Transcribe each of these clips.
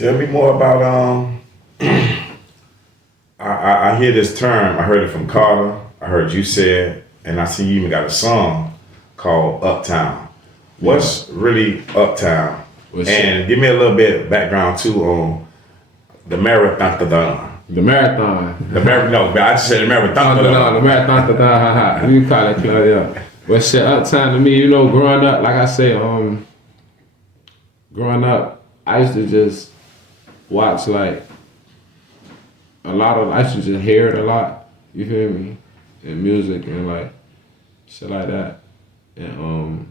Tell me more about I hear this term. I heard it from Carter. I heard you said, and I see you even got a song called Uptown. What's really Uptown? And give me a little bit of background too on the marathon. The marathon. No, I just said the marathon. The marathon. You call it club, yeah. Well, shit, Uptown to me, you know, growing up, like I say, growing up, I used to just watch like I used to just hear it a lot. You feel me? And music and like shit like that. And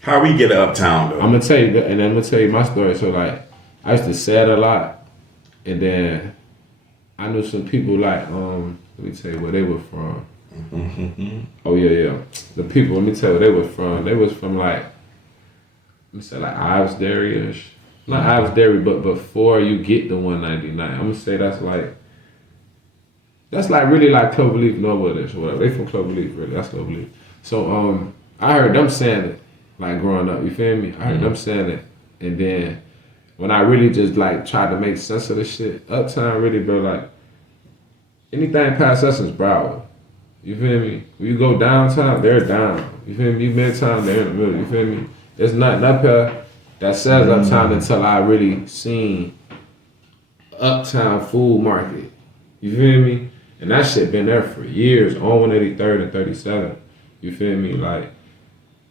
how we get to Uptown though? I'm gonna tell you, and I'm gonna tell you my story. So like, I used to say it a lot, and then I knew some people like let me tell you where they were from. Mm-hmm. Oh yeah. The people, let me tell you where they were from. They was from like, let me say like Ives Dairy-ish. Not Ives Dairy, but before you get the 199. I'm gonna say that's like really like Cloverleaf, Norwood-ish or whatever. They from Cloverleaf, really. That's Cloverleaf. So I heard them saying it like growing up. You feel me? I heard them saying it, and then when I really just like tried to make sense of the shit, Uptown really, bro, like anything past us is Broward. You feel me? When you go downtown, they're down. You feel me? You midtown, they're in the middle. You feel me? There's nothing up here that says Uptown until I really seen Uptown Food Market. You feel me? And that shit been there for years on 183rd and 37th. You feel me? Like,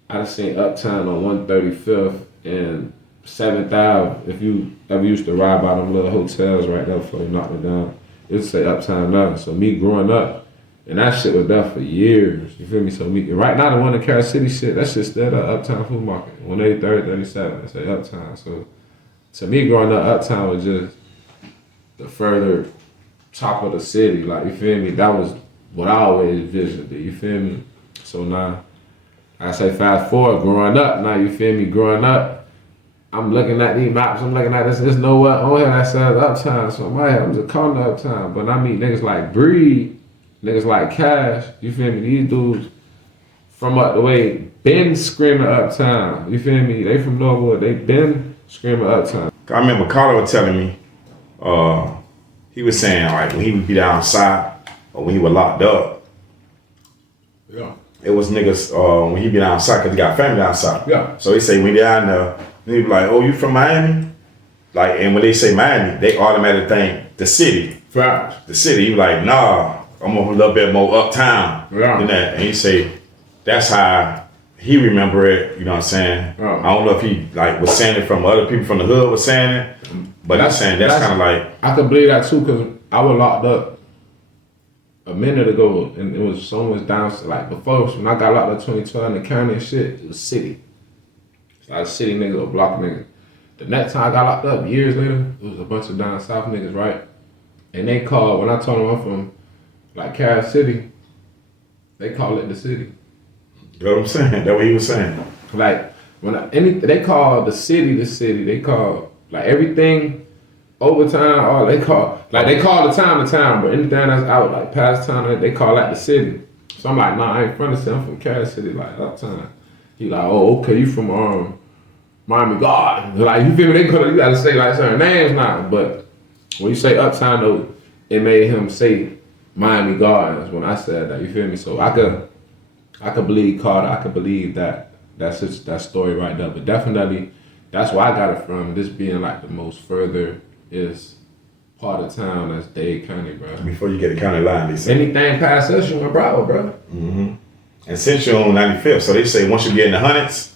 I done seen Uptown on 135th and 7th Ave. If you ever used to ride by them little hotels right there before you knocked it down, it'd say Uptown now. So me growing up, and that shit was there for years. You feel me? So right now the one in Kair City shit, that shit's still the Uptown Food Market. 183rd, 37th, it say Uptown. So to me growing up, Uptown was just the further top of the city. Like, you feel me? That was what I always envisioned it, you feel me? So now, I say fast forward, growing up, now you feel me, growing up, I'm looking at these maps, I'm looking at this, there's nowhere on here that says Uptown, so I'm just calling it Uptown. But I meet niggas like Breed, niggas like Cash, you feel me? These dudes from up the way been screaming Uptown, you feel me? They from Norwood, they been screaming Uptown. I remember Carter was telling me, he was saying like when he would be down south or when he was locked up, yeah, it was niggas when he be down south because he got family down south. Yeah. So he say when they down there, he be like, oh, you from Miami? Like, and when they say Miami, they automatically think the city. Right. The city. He be like, nah, I'm a little bit more uptown than that. And he say that's how he remember it. You know what I'm saying? Oh. I don't know if he like was saying it from other people from the hood was saying it, but he's saying that's kind of like. I could believe that too because I was locked up a minute ago, and it was someone's down like before when I got locked up 2012 in the county and shit. It was city. It's like a city nigga or block nigga. The next time I got locked up years later, it was a bunch of down south niggas, right? And they called when I told them I'm from like Kair City. They call it the city. You know what I'm saying? That's what he was saying. Like they call the city the city. They call like everything overtime. Or they call the town, but anything that's out like past town, they call that the city. So I'm like, nah, I ain't from the city. I'm from Kair City, like Uptown. He like, oh, okay, you from Miami-Dade. Like, you feel me? You gotta say like certain names now. But when you say Uptown though, it made him say Miami Gardens when I said that. You feel me? So I could believe Carter. I could believe that's just that story right there. But definitely, that's where I got it from. This being like the most further is part of town. That's Dade County, bro. Before you get the county line, they say anything past us, you in Broward, bro. Mm-hmm. And since you're on 95th, so they say once you get in the hundreds,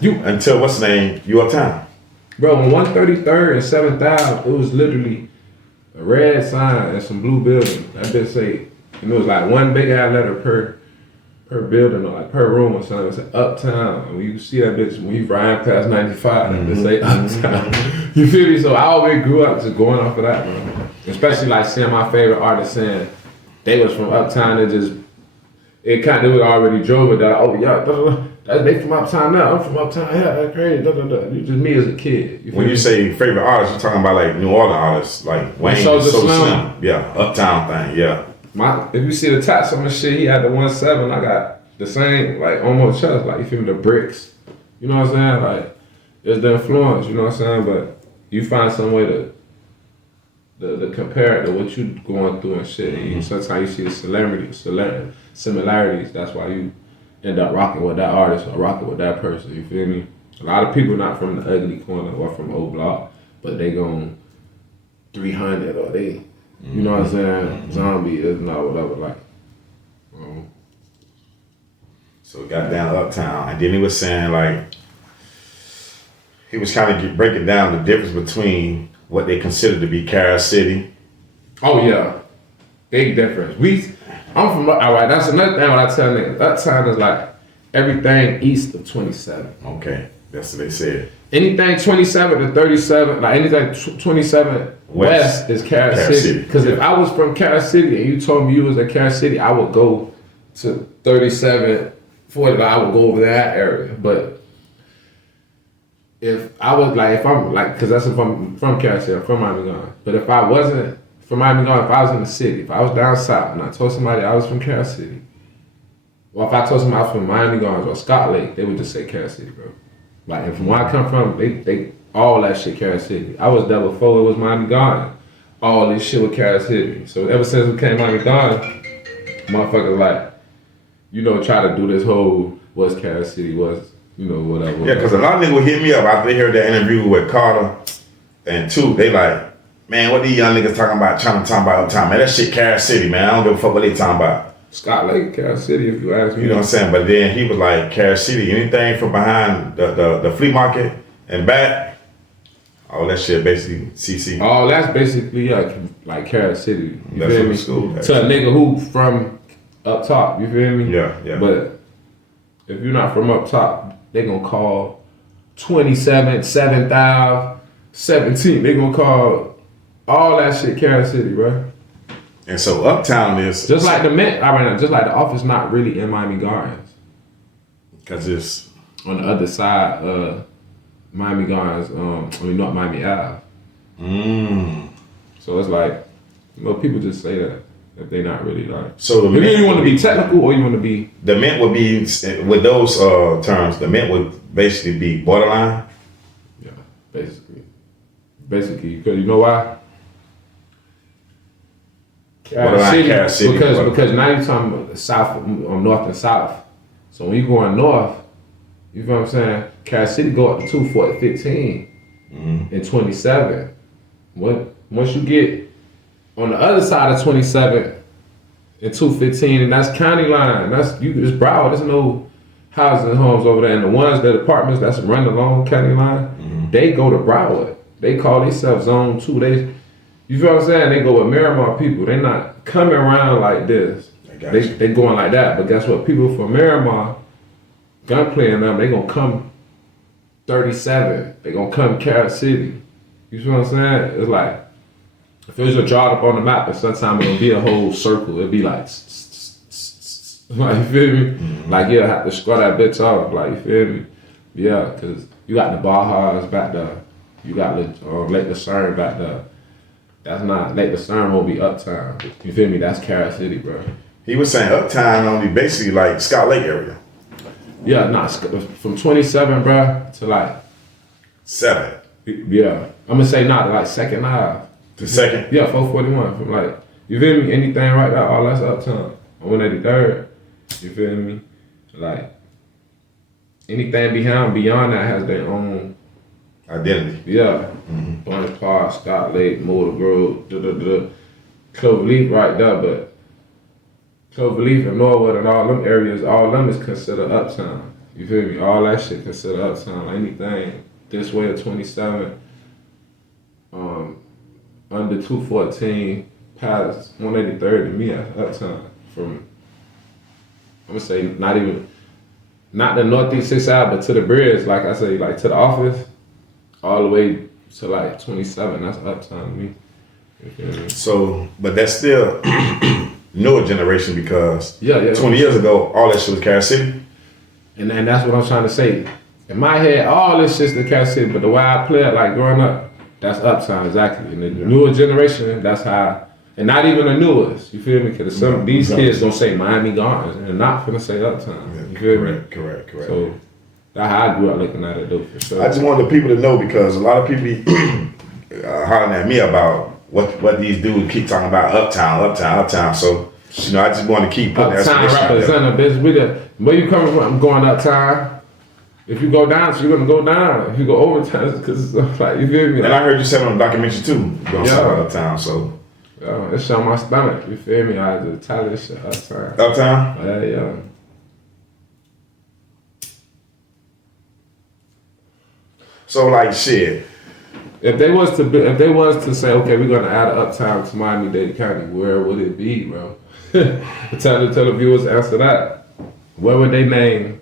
you until what's the name, you uptown. Bro, on 133rd and 7th Ave, it was literally a red sign and some blue building. That bitch say, and it was like one big ass letter per building or like per room or something. It said Uptown. And when you see that bitch, when you ride past 95, that bitch say Uptown. You feel me? So I always grew up just going off of that, bro. Especially like seeing my favorite artists saying they was from Uptown and just, it was already drove it that, oh yeah, they from Uptown now, I'm from Uptown, yeah, that's crazy, Just me as a kid. When you say favorite artists, you're talking about like New Orleans artists, like Wanye, Soulja Slim. Yeah, Uptown thing, yeah. If you see the tats on the shit, he had the 1.7, I got the same, like almost chest, like you feel me, the bricks. You know what I'm saying? Like, it's the influence, you know what I'm saying? But you find some way to compare it to what you going through and shit. And sometimes you see the similarities. That's why you end up rocking with that artist or rocking with that person. You feel me? A lot of people not from the ugly corner or from old block, but they gon' 300 or they, you know what I'm saying? Zombie is not whatever like. So we got down to Uptown, and then he was saying like he was kind of breaking down the difference between what they consider to be Kair City. Oh yeah, big difference. I'm from, all right, that's another thing when I tell niggas. Uptown is like everything east of 27. Okay, that's what they said. Anything 27 to 37, like anything 27 west is Kair City. Because if I was from Kair City and you told me you was at Kair City, I would go to 37, 40, I would go over that area. But if I was like, if I'm like, because that's if I'm from Kair City, I'm from Miami-Dade. But if I wasn't from Miami-Dade, if I was in the city, if I was down south and I told somebody I was from Kair City, or if I told somebody I was from Miami-Dade or Scott Lake, they would just say Kair City, bro. Like, and from where I come from, they all that shit Kair City. I was there before it was Miami-Dade. All this shit with Kair City. So ever since we came Miami-Dade, motherfuckers like, you know, try to do this whole what's Kair City, what's, you know, whatever. Yeah, because a lot of niggas would hit me up after they heard that interview with Carter and Two. They like, man, what these young niggas talking about, trying to talk about Uptown, man? That shit Kair City, man. I don't give a fuck what they talking about. Scott Lake, Kair City, if you ask me. You know what I'm saying? But then he was like, Kair City, anything from behind the flea market and back, all that shit basically CC. Oh, that's basically like Kair City. You That's feel what me? the school To a nigga who from up top, you feel me? Yeah, yeah. But if you're not from up top, they gonna call 27, 7,000, 17. They gonna call all that shit Kair City, bro. And so Uptown is Just like the Mint, just like the office not really in Miami Gardens. because it's On the other side of Miami Gardens, not Miami Ave. So it's like, you know, people just say that if they not really like. So the If you want to be technical or you want to be. The Mint would be, with those terms, the Mint would basically be borderline. Yeah, basically. Because you know why? Kair City. Because now you're talking about the south, north and south. So when you going north, you feel what I'm saying? Kair City go up to 215 and 27. Once you get on the other side of 27 and 215, and that's county line. It's Broward. There's no houses and homes over there. And the ones that apartments that's run along county line, they go to Broward. They call themselves Zone 2. You feel what I'm saying? They go with Miramar people. They not coming around like this. They going like that. But guess what? People from Miramar, Gunplay and them, they gonna come 37. They gonna come Kair City. You feel what I'm saying? It's like, if it was a draw up on the map, and sometimes it'll be a whole circle. It'll be like, like, you feel me? Like, you'll have to scrub that bitch off. Like, you feel me? Yeah, because you got the Bajas back there. You got Lake Lucerne back there. That's not, Lake Lucerne won't be Uptown. You feel me? That's Kair City, bro. He was saying Uptown only basically like Scott Lake area. Yeah, nah, from 27, bro, to like 7. Yeah, I'm gonna say not like second half. To second? Yeah, 441. From like, you feel me? Anything right there, all that's Uptown. On 183rd, you feel me? Like, anything beyond that has their own identity. Yeah. Bunche Park, Scott Lake, Motor Grove, Cloverleaf right there, but Cloverleaf and Norwood and all them areas, all them is considered Uptown. You feel me? All that shit considered Uptown. Anything this way of 27, under 214, past 183rd to me, that's Uptown. From, I'm gonna say not the northeast 6 side, but to the bridge, like I say, like to the office, all the way to like 27, that's Uptown to me. You feel me? So, but that's still newer generation because 20 years ago, all that shit was Kair City. And that's what I'm trying to say. In my head, all this shit's the Kair City, but the way I play it, like growing up, that's Uptown, exactly. And the newer generation, that's how, and not even the newest, you feel me? Because some these kids don't say Miami Gardens, and they're not finna say Uptown. You feel me? Correct. So, That's how I grew up looking at it though, for sure. I just wanted the people to know because a lot of people be hollering at me about what these dudes keep talking about uptown. So, you know, I just want to keep putting that Uptown representative, bitch. Where you coming from? I'm going uptown. If you go down, so you're gonna go down. If you go overtime, because it's like, you feel me? And I heard you said on the documentary too, you gonna talk about uptown, so. Yeah, it's on my stomach, you feel me? I just tell this shit uptown. Uptown? Yeah. So like shit. If they was to say, okay, we're gonna add Uptown to Miami-Dade County, where would it be, bro? tell the viewers answer that. Where would they name?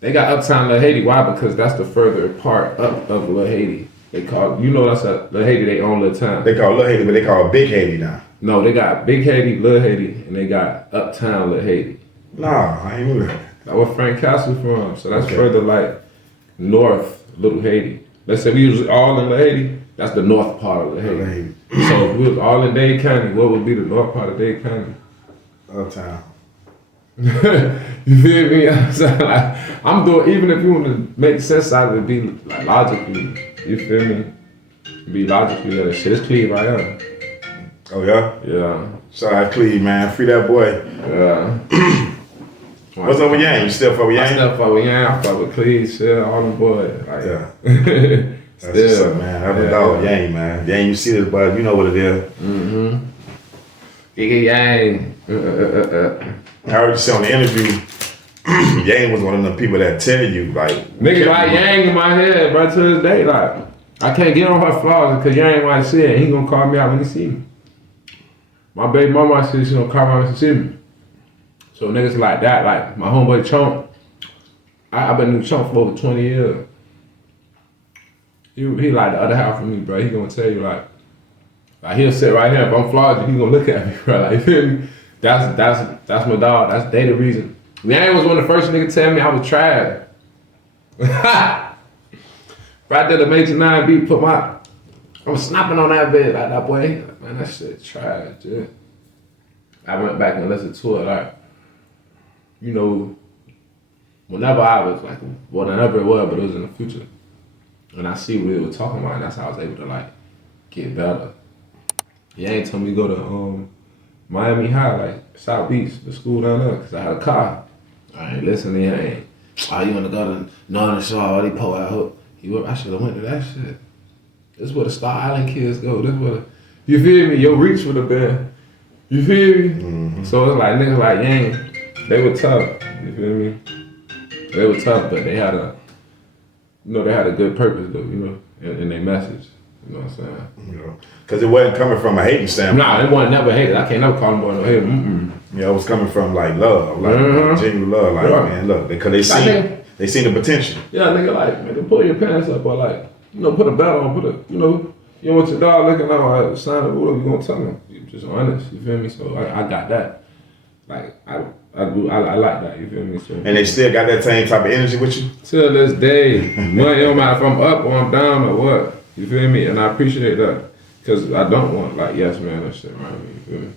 They got Uptown Little Haiti. Why? Because that's the further part up of Little Haiti. They call, that's a Little Haiti. They own Little Town. They call Little Haiti, but they call it Big Haiti now. No, they got Big Haiti, Little Haiti, and they got Uptown Little Haiti. Nah, I ain't knew that. That's where Frank Castle from. So that's further like north Little Haiti. Let's say we was all in Little Haiti. That's the north part of Little Haiti. So if we was all in Dade County, what would be the north part of Dade County? Uptown. You feel me? I'm saying, like, I'm doing, even if you want to make sense out of it, be like logically, you feel me? Be logically, that shit is clean right now. Oh yeah? Yeah. Shout out Cleve, man. Free that boy. Yeah. What's up with Yang? You still fuck with Yang? I still fuck with Yang. I fuck with Cleve, shit, all them boys. Like, yeah. That's what's up, man. That's a dog, Yang, man. Yang, you see this, bud. You know what it is. Mm-hmm. Yang. I heard you say on the interview, Yang was one of them people that tell you, like... Nigga like Yang in my head, bro, to this day, like, I can't get on her flaws because Yang might see it and he gonna call me out when he see me. My baby mama said she gonna call me out when she see me. So niggas like that, like my homeboy Chunk, I've been with Chunk for over 20 years. He like the other half of me, bro. He gonna tell you like he'll sit right here. If I'm flawed, he gonna look at me, bro. Like, you feel me? That's my dog. That's they the reason. Yang was one of the first niggas tell me I was trash. Right there, the Major 9 beat, I'm snapping on that bed like that boy. Man, that shit trash, dude. I went back and listened to it, like, you know, whenever I was like, whenever it was, but it was in the future. And I see what we were talking about, and that's how I was able to like get better. Yang told me to go to Miami High, like South Beach, the school down there, because I had a car. I ain't listening, Yang. Oh, you want to go to Northern Shore, all these po out. I should have went to that shit. This is where the Star Island kids go. This is where you feel me? Your reach would have been. You feel me? Mm-hmm. So it's like niggas like Yang, they were tough. You feel me? They were tough, but they had a good purpose though, you know, in their message. You know what I'm saying? You know, because it wasn't coming from a hating standpoint. Nah, it wasn't never hated. I can't never call them boy no hater. Yeah, it was coming from like love, like genuine love. Like, man, look, because they seen the potential. Yeah, nigga, like, man, pull your pants up or like, you know, put a belt on, you know, you don't want your dog looking like a sign of whatever, you gonna tell him. You're just honest, you feel me? So I got that. Like, I like that, you feel me? So, and they still got that same type of energy with you? Till this day. It don't matter if I'm up or I'm down or what. You feel me? And I appreciate that. Because I don't want, like, yes man and shit, man. You feel me?